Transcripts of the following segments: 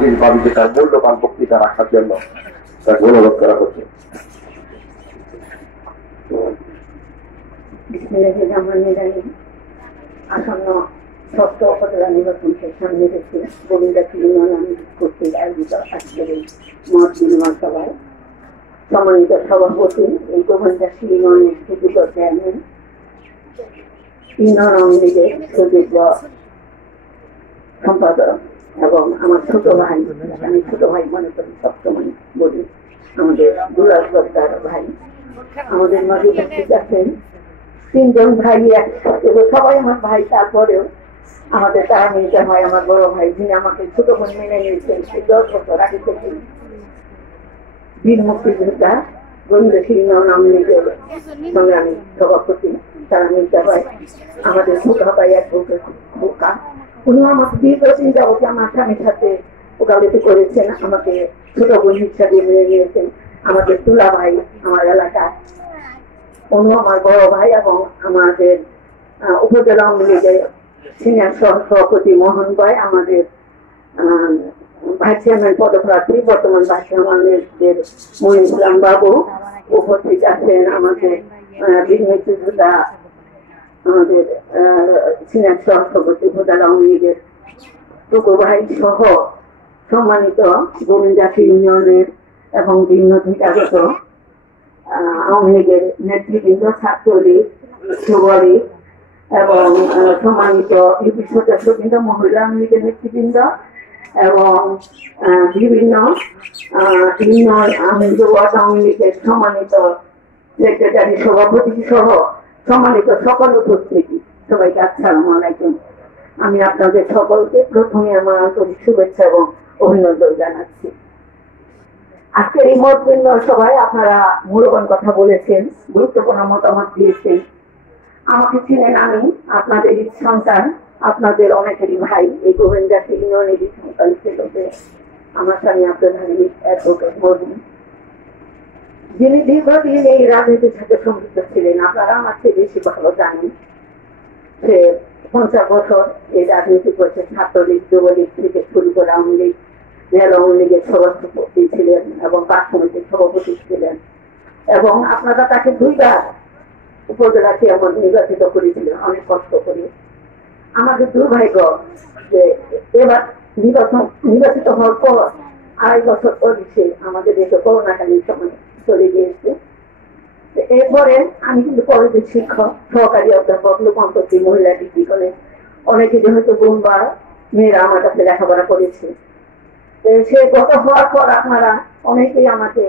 বিশেষভাবে তার মূল্যবান বক্তৃতা রাখার জন্য তাকে অনুরোধ করা হচ্ছে। আসন্ন ষষ্ঠ উপজেলা নির্বাচনকে সামনে রেখে গোবিন্দাসী ইউনিয়ন কর্তৃক আয়োজিত আজকের এই মত বিনিময় সভায় সম্মানিত সভাপতি এই গোবিন্দাসী ইউনিয়নের সুযোগ্য চেয়ারম্যান, ইউনিয়ন আওয়ামী লীগের সুযোগ্য সম্পাদক এবং আমার ছোট ভাই, আমি ছোট ভাই মনে করি, সবসময় বলি আমাদের দুলাল সরকার ভাই, আমাদের মাঝে উপস্থিত আছেন তিনজন ভাই একসাথে, সবাই আমার ভাই, তারপরেও আমাদের তারা নিতে হয় আমার বড় ভাই, যিনি আমাকে ছোট বোন মেনে নিয়েছেন সেই 10 বছর আগে থেকে। বীর মুক্তিযোদ্ধা গোবিন্দাসী ইউনিয়ন আওয়ামী লীগের সংগ্রামী সভাপতি তারা নিতে হয় আমাদের ছোটা ভাই অ্যাডভোকেট বোকা, উনিও আমাকে দীর্ঘদিন যাবতীয় আমার স্বামীর সাথে ওকালতি করেছেন, আমাকে ছোট বোন হিসাবে মেনে নিয়েছেন। আমাদের তুলা ভাই আমার এলাকায়, উনিও আমার বড় ভাই এবং আমাদের উপজেলা আওয়ামী লীগের সিনিয়র সভাপতি মোহন ভাই, আমাদের ভাইস চেয়ারম্যান পদপ্রার্থী বর্তমান ভাইস চেয়ারম্যানের মহিন ইসলাম বাবু উপস্থিত আছেন, আমাদের বীর মুক্তিযোদ্ধা আমাদের সিনিয়র সভাপতি উপজেলা আওয়ামী লীগের টুকু ভাই সহ সম্মানিত গোবিন্দাসী ইউনিয়নের এবং বিভিন্ন ঠিকাগত আওয়ামী লীগের নেতৃবৃন্দ, ছাত্রলীগ, যুবলীগ এবং সম্মানিত ইউপি সদস্যবৃন্দ, মহিলা আওয়ামী লীগের নেতৃবৃন্দ এবং বিভিন্ন ইউনিয়ন আওয়ামী লীগের সম্মানিত সেক্রেটারি, সভাপতি সহ সম্মানিত সকল উপস্থিতি, সবাইকে আসসালামু আলাইকুম। আমি আপনাদের সকলকে প্রথমে আমার আন্তরিক শুভেচ্ছা এবং অভিনন্দন জানাচ্ছি। আজকের এই মত বিনিময় সভায় আপনারা মূল্যবান কথা বলেছেন, গুরুত্বপূর্ণ মতামত দিয়েছেন। আমাকে চিনেন, আমি আপনাদের সন্তান, আপনাদের অনেকেরই ভাই, এই গোবিন্দাসী ইউনিয়নেরই সন্তান ছিল যে আমার স্বামী আব্দুল হামিদ অ্যাডভোকেট মরহুম, যিনি দীর্ঘদিন এই রাজনীতির সাথে সম্পৃক্ত ছিলেন। আপনারা আমার চেয়ে বেশি ভালো জানেন, সে 50 বছর এই রাজনীতি করেছে, ছাত্রলীগ, যুবলীগ থেকে শুরু করে আওয়ামী লীগ, রেল আওয়ামী লীগের সভাপতি ছিলেন এবং পাঁচ সমিতির সভাপতি ছিলেন এবং আপনারা তাকে 2 বার উপজেলা চেয়ারম্যান নির্বাচিত করেছিলেন অনেক কষ্ট করে। আমাদের দুর্ভাগ্য যে এবার নির্বাচিত হওয়ার পর 2.5 বছর পর সে আমাদের দেশে করোনাকালীন সময় চলে গিয়েছে। এরপরে আমি কিন্তু কলেজের শিক্ষক, সহকারী অধ্যাপক, লোকসম্পত্তি মহিলা ডিগ্রি কলেজ, অনেকে যেহেতু বোন বা মেয়েরা আমার কাছে লেখাপড়া করেছে। সে গত হওয়ার পর আপনারা অনেকেই আমাকে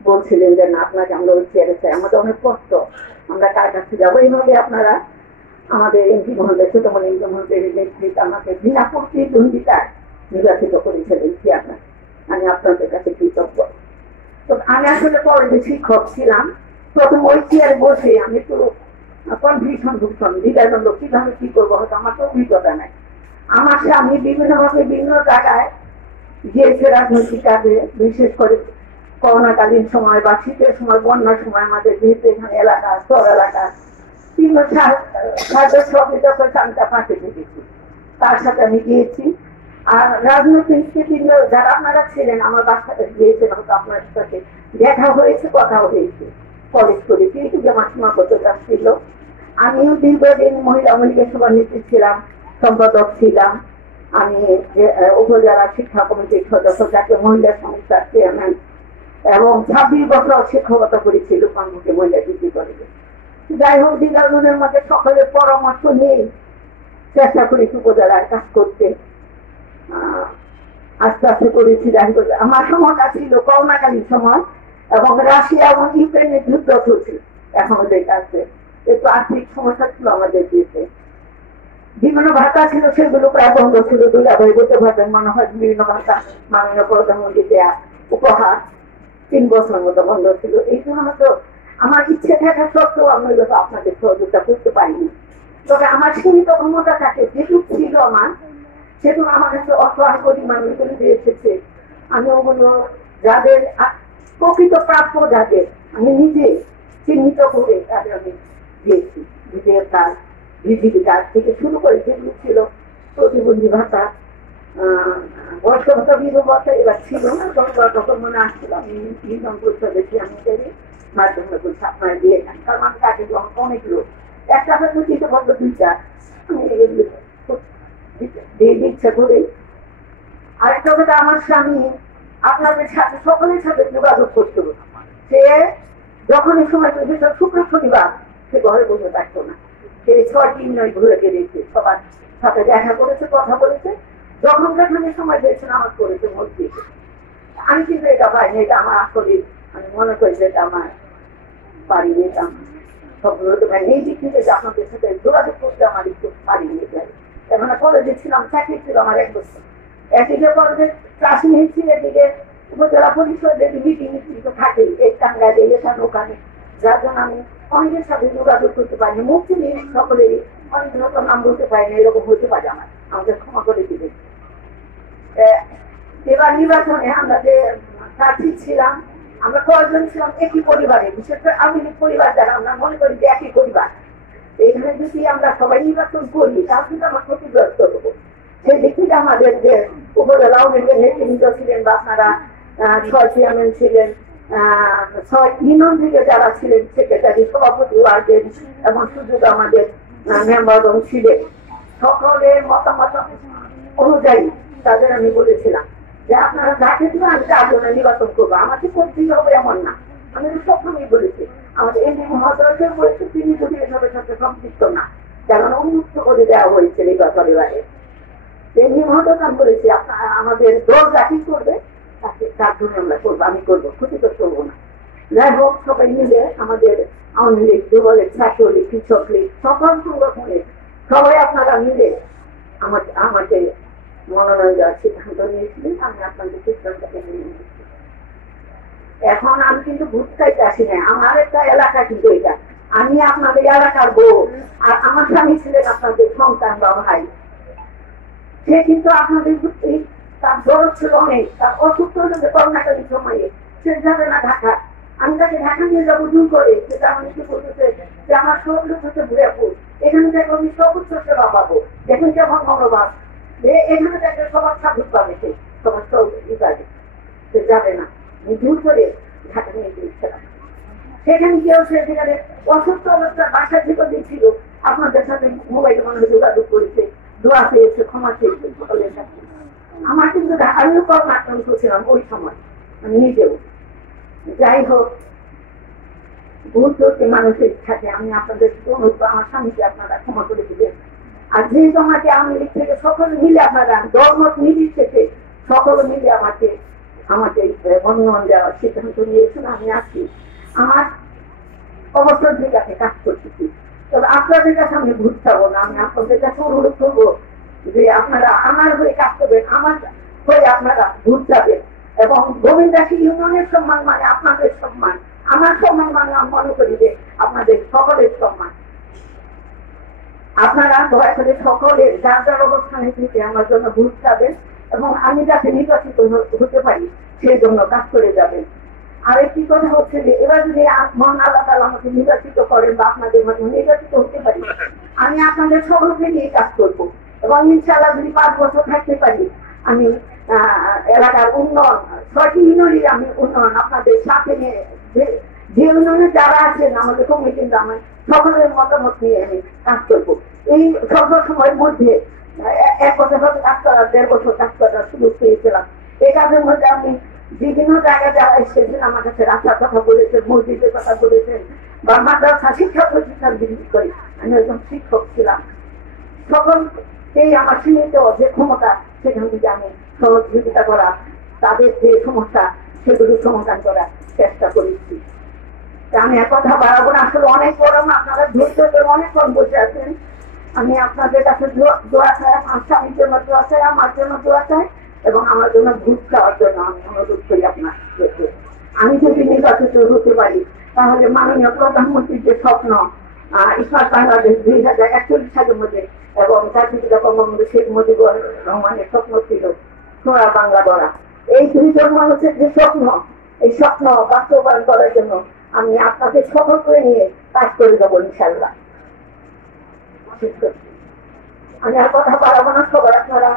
বলছিলেন যে না, আপনাকে আমরা ওই চেয়ারে চাই, আমাদের অনেক কষ্ট, আমরা কার কাছে যাবো। এইভাবে আপনারা আমাদের এমপি মহোদয়, ছোট মনে এমপি মহোদয়ের নেতৃত্বে আমাকে বিনা প্রতিদ্বন্দ্বিতায় নির্বাচিত করেছিলেন চেয়ারম্যান। আমি আপনাদের কাছে কৃতজ্ঞ। তো আমি আসলে কলেজের শিক্ষক ছিলাম, প্রথম ওই চেয়ারে বসে আমি একটু কনফিউশন ভুগতাম, দ্বিধাদ্বন্দ্ব, কিভাবে কি করবো, হয়তো আমার তো অভিজ্ঞতা নাই। আমার স্বামী বিভিন্নভাবে বিভিন্ন জায়গায় গিয়েছে রাজনৈতিক কাজে, বিশেষ করে করোনাকালীন সময় বা শীতের সময়, বন্যার সময় আমাদের যেহেতু এখানে এলাকা, শহর এলাকা, বিভিন্ন সাহায্য সহযোগিতা আমি তার পাশে থেকেছি, তার সাথে আমি গিয়েছি। আর রাজনৈতিক বিভিন্ন যারা আপনারা ছিলেন আমার বাচ্চাটা গিয়েছেন, হয়তো আপনার সাথে দেখা হয়েছে, কথাও হয়েছে, কলেজ করেছি, কিন্তু আমার সীমাবদ্ধতা ছিল। আমিও দীর্ঘদিন মহিলা আওয়ামী লীগের সভানেত্রী ছিলাম, সম্পাদক ছিলাম, আমি উপজেলা শিক্ষা কমিটির সদস্য, জাতীয় মহিলা সংস্থার চেয়ারম্যান এবং 26 বছর শিক্ষকতা করেছি লোকসম্পত্তি মহিলা ডিগ্রি কলেজে। যাই হোক, দীর্ঘদিনের মধ্যে সকলের পরামর্শ নিয়ে চেষ্টা করেছি উপজেলায় কাজ করতে, আস্তে আস্তে করেছি। যাই হোক, আমার সময়টা ছিল করোনাকালীন সময় এবং রাশিয়া এবং ইউক্রেনের যুদ্ধ চলছিল, এখন ওদের কাছে একটু আর্থিক সমস্যা ছিল আমাদের দেশে, বিভিন্ন ভাতা ছিল সেগুলো প্রায় বন্ধ ছিল। দুলাভাই বলতে পারবেন, মনে হয় বিভিন্ন ভাতা মাননীয় প্রধানমন্ত্রী দেয়া উপহার 3 বছরের মতো বন্ধ ছিল। এই জন্য হয়তো আমার ইচ্ছে থাকা সত্ত্বেও আমি আপনাদের সহযোগিতা করতে পারিনি। তবে আমার সীমিত ক্ষমতা থাকে, যেটুকু ছিল আমার, সেটুকু আমার কাছে অসহায় পরিমাণ দিয়ে এসেছে। আমি ওগুলো যাদের প্রকৃত প্রাপ্য, যাদের আমি নিজে চিহ্নিত করে তাদের আমি দিয়েছি। বিজয়ের কাজ, বিজিবি কাজ থেকে শুরু করে যেগুলো ছিল প্রতিবন্ধী ভাতা, বর্ষবতা বিবাহ এবার ছিল না, তখন মনে আসছিল আমি নিজাম পরিষদে আমি মাধ্যমে বলছি আপনারা দিয়ে যান, কারণ আমি কাছে অনেক লোক একটা দিতে বলবো দুইটা আমি দিয়ে দিচ্ছে করে। আরেকটা কথা, আমার স্বামী আপনাদের সাথে সকলের সাথে যোগাযোগ করতে হবে। সে যখনই সময় শুক্র শনিবার সে ঘরে বসে থাকতো না, সে 6 দিন নয় ঘুরে গেছে, সবার সাথে দেখা করেছে, কথা বলেছে, যখন যেখানে সময় পেয়েছে নামাজ পড়েছে, মসজিদে। আমি কিন্তু এটা পাইনি, এটা আমার আসলে আমি মনে করি যে এটা আমার পারিনি, এটা আমার স্বপ্ন হতে পারি এই দিক থেকে যে আপনাদের সাথে যোগাযোগ করতে আমার একটু পারিনি যাই। এখন কলেজে ছিলাম, চাকরি ছিল আমার 1 বছর, একদিকে কলেজের ক্লাস নিয়েছি, এদিকে উপজেলা পরিষদের মিটিং থাকে এই টাঙ্গায় এখানে ওখানে, যার জন্য আমি অনেকের সাথে যোগাযোগ করতে পারিনি। মুক্তি নিয়ে সকলেরই অনেক নাম বলতে পারিনি, এরকম হতে পারে আমার, আমাদের ক্ষমা করে দিবে। এবার নির্বাচনে আমরা যে প্রার্থী ছিলাম, আমরা কয়েকজন ছিলাম একই পরিবারে, বিশেষ করে আওয়ামী লীগ পরিবার যারা, আমরা মনে করি যে একই পরিবার। এখানে যদি আমরা সবাই নির্বাচন করি তাহলে কিন্তু আমরা ক্ষতিগ্রস্ত হবো। সেই দিক থেকে আমাদের যে উপজেলা আওয়ামী লীগের নেতৃবৃন্দ ছিলেন বা আপনারা 6 চেয়ারম্যান ছিলেন, 6 ইউনিয়ন থেকে যারা ছিলেন, সেক্রেটারি, সভাপতি, ওয়ার্ডের এবং সুযোগ আমাদের মেম্বারগণ ছিলেন, সকলের মতামত অনুযায়ী তাদের আমি বলেছিলাম যে আপনারা যাকে দিবেন আমি তার জন্য নির্বাচন করবো, আমাকে করতেই হবে এমন না। আমি সবসময় বলেছি আমাদের এমপি মহোদয়কে বলেছি তিনি যদি এসবের সাথে সম্পৃক্ত না, কারণ উন্মুক্ত করে দেওয়া হয়েছে নির্বাচনের বাইরে। এমপি মহোদয় আমি বলেছি আমাদের দল যাকে করবে তাকে তার জন্য আমরা করবো, আমি করবো, ক্ষতিগ্রস্ত করবো না। যাই হোক, সবাই মিলে আমাদের আওয়ামী লীগ, যুবলীগ, ছাত্রলীগ, কৃষক লীগ, সকল সংগঠনের সবাই আপনারা মিলে আমাকে মনোনয়ন দেওয়ার সিদ্ধান্ত নিয়েছিলেন। আমি আপনাদের সিদ্ধান্তকে মেনে নিয়েছি। এখন আমি কিন্তু ভোট চাইতে আসি না, আমার একটা এলাকা কিন্তু এটা, আমি আপনাদের এলাকার বউ, আর আমার স্বামী ছিলেন আপনাদের সন্তান বা ভাই। সে কিন্তু আপনাদের তার দরদ ছিল অনেক, তার অসুস্থ হয়েছে করোনাকালীন সময়ে, সে যাবে না ঢাকা। আমি তাকে ঢাকা নিয়ে যাবো জুন করে, সেটা আমি কি বলতেছে যে আমার সব লোক হচ্ছে বুড়াপুর, এখানে থেকে আমি সবুজ সেবা পাবো, এখন কেমন মনোভাব এখানে থেকে সবার সাধু পাবে, সে সবার সব পাবে, সে যাবে না। আমি জুন করে ঢাকা নিয়ে গিয়েছিলাম, সেখানে গিয়েও সেখানে অসুস্থ অবস্থা বাসায় থেকে দিচ্ছিল, আপনাদের সাথে মোবাইলে মনে যোগাযোগ করেছে, দোয়া পেয়েছে, ক্ষমা চেয়েছে সকলের সাথে। আমার কিন্তু আমিও কম আক্রান্ত ছিলাম ওই সময়, আমি নিজেও। যাই হোক, ভুল করতে মানুষের ইচ্ছাতে আমি আপনাদের আমার স্বামীকে আপনারা ক্ষমা করে দিবেন। আর যেহেতু আমাকে আওয়ামী লীগ থেকে সকলে মিলে আপনারা দলমত নির্বিশেষে সকলে মিলে আমাকে মনোনয়ন দেওয়ার সিদ্ধান্ত নিয়েছেন, আমি আছি আমার অবসর জায়গাতে কাজ করতেছি। তবে আপনাদের কাছে আমি ভুল চাবো না, আমি আপনাদের কাছে অনুরোধ করবো যে আপনারা আমার হয়ে কাজ করবেন, আমার হয়ে আপনারা ভোট যাবেন, এবং গোবিন্দাসী ইউনিয়নের সম্মান মানে আপনাদের সম্মান, আমার সম্মান মানে আমি মনে করি যে আপনাদের সকলের সম্মান। আপনারা দয়া করে সকলের যার যার অবস্থানে থেকে আমার জন্য ভোট যাবেন, এবং আমি যাতে নির্বাচিত হতে পারি সেই জন্য কাজ করে যাবেন। আর একটি কথা হচ্ছে যে এবার যদি মন আল্লাহ তাআলা আমাকে নির্বাচিত করেন বা আপনাদের মাধ্যমে নির্বাচিত হতে পারি, আমি আপনাদের সকলকে নিয়ে কাজ করবো, এবং ইনশাআল্লাহ যদি 5 বছর থাকতে পারি আমি এলাকার উন্নয়ন, 6টি ইউনিয়নের আমি উন্নয়ন আপনাদের সাথে নিয়ে, যে ইউনিয়নে যারা আছেন আমাদের কমিটির আমি সকলের মতামত নিয়ে আমি কাজ করবো। এই স্বল্প সময়ের মধ্যে 1 বছর কাজ করার 1.5 বছর কাজ করার সুযোগ পেয়েছিলাম। এই কাজের মধ্যে আমি বিভিন্ন জায়গায় যারা এসেছেন আমার কাছে রাস্তার কথা বলেছেন, মসজিদের কথা বলেছেন, বা মাদ্রাসা শিক্ষা প্রতিষ্ঠান বিক্রি করি, আমি একজন শিক্ষক ছিলাম। সকলকেই আমার সীমিত যে ক্ষমতা সেখান থেকে আমি সহযোগিতা করা, তাদের যে সমস্যা সেগুলো সমাধান করার চেষ্টা করেছি। আমি কথা বাড়াবো না, আসলে অনেক গরম, আপনারা ধৈর্য ধরে অনেকক্ষণ বসে আছেন। আমি আপনাদের কাছে দোয়া চাই, আমার স্বামীর জন্য দোয়া চাই, আমার জন্য দোয়া চাই, এবং আমার জন্য ভোট চাওয়ার জন্য আমি অনুরোধ করি আপনার। আমি যদি নির্বাচিত হতে পারি তাহলে মাননীয় প্রধানমন্ত্রীর যে স্বপ্ন স্মার্ট বাংলাদেশ 2041 সালের মধ্যে, এবং জাতির বঙ্গবন্ধু শেখ মুজিবুর রহমানের স্বপ্ন ছিল সোনার বাংলা গড়া, এই 2 জন মানুষের যে স্বপ্ন, এই স্বপ্ন বাস্তবায়ন করার জন্য আমি আপনাদের সকল করে নিয়ে কাজ করে দেবো ইনশাল্লাহ। আমি আর কথা বাড়াবো না, সবার আপনারা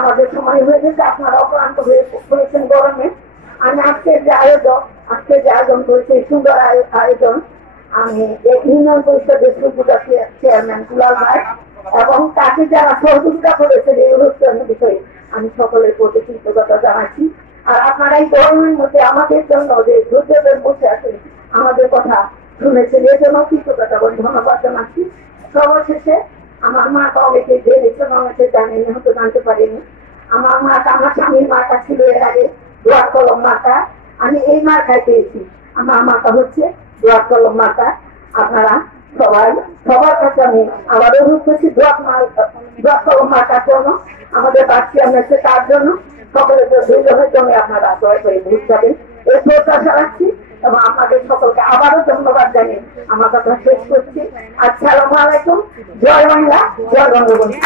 আমাদের সময় হয়ে গেছে, আপনারা অক্লান্ত হয়েছেন গরমে। আমি আজকের যে আয়োজন করেছি, সুন্দর আয়োজন, আমি ইউনিয়ন পরিষদের সুপুরা চেয়ারম্যান দুলাল ভাই এবং তাকে যারা সহযোগিতা করেছেন এই অনুষ্ঠানের বিষয়ে আমি সকলের প্রতি কৃতজ্ঞতা জানাচ্ছি। আর আপনারা এই গরমের মধ্যে আমাদের জন্য যে ধৈর্যের বসে আছেন, আমাদের কথা শুনেছেন, এর জন্য কৃতজ্ঞতা বলে ধন্যবাদ জানাচ্ছি। সর্বশেষে আমার মা অনেকে জেনেছেন, অনেকে জানেনি, হয়তো জানতে পারেনি। আমার মাটা, আমার স্বামীর মাটা ছিল এর আগে দোয়ার কলম মাতা। আমি এই মার্কায় পেয়েছি। আমার মাতা হচ্ছে দোয়ার কলম মাতা। আপনারা সবার কাছে আমি আবার অনুরোধ করছি দোয়ার কলম মাতার জন্য, আমাদের বাচ্চা আছে তার জন্য, সকলের ধৈর্যের জন্য আপনারা দয়া করে ভুল যাবেন এই প্রত্যাশা রাখছি এবং আপনাদের সকলকে আবারও ধন্যবাদ জানিয়ে আমার কথা শেষ করছি। আসসালামু আলাইকুম। জয় বাংলা, জয় বঙ্গবন্ধু।